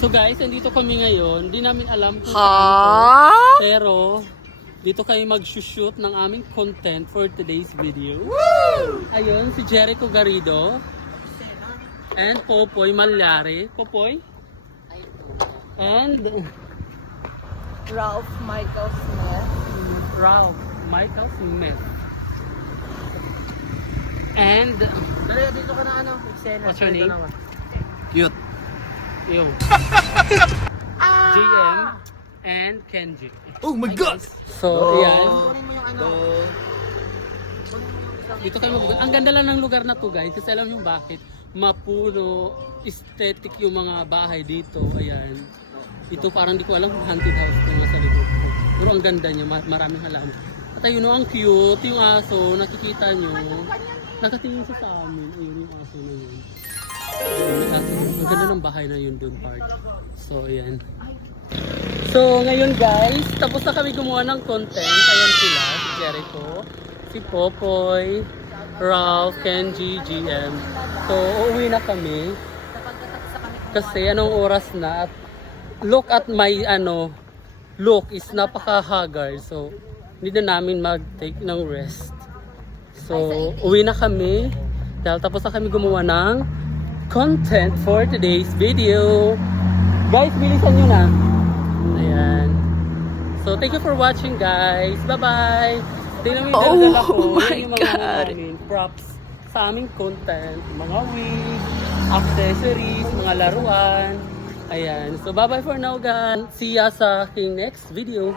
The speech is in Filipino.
So guys, nandito kami ngayon. Di namin alam kung Ha? saan to. Pero, dito kami mag-shoot ng aming content for today's video. Ayun, si Jericho Garrido. And Popoy Malyari. Popoy? And Ralph Michael Smith. Ralph Michael Smith. And Dali, dito ka na ano. What's your name? Cute. You. JM and Kenji. Oh my God! So, ano. Dito kayo mag Ang ganda lang ng lugar na to guys. Kasi alam nyo bakit? Mapuno, aesthetic yung mga bahay dito. Ayan. Ito parang di ko alam kung haunted house kung nasa likod ko. Pero ang ganda niya, ma- maraming halaman. At ayun o, ang cute. Yung aso, nakikita nyo. Nakatingin siya sa amin. Ayun yung aso na yun. Ayun, Ang ang ganda ng bahay na yun doon part. So, ayan. So, ngayon guys, tapos na kami gumawa ng content. Ayan sila, si Jericho, si Popoy, Ralph, Kenji, GM. So, uuwi na kami. Kasi anong oras na at look at my ano look is napaka-haggard. So, hindi na namin mag-take ng rest. So, uwi na kami. Dahil tapos na kami gumawa ng content for today's video. Guys, bilisan nyo na. Ayan. So, thank you for watching, guys. Bye-bye. Tingnan mo yung Oh dala ko. my Yan yung mga God. props sa aming content. Mga wig, accessories, mga laruan. Ayan. So, bye-bye for now, guys. See ya sa aking next video.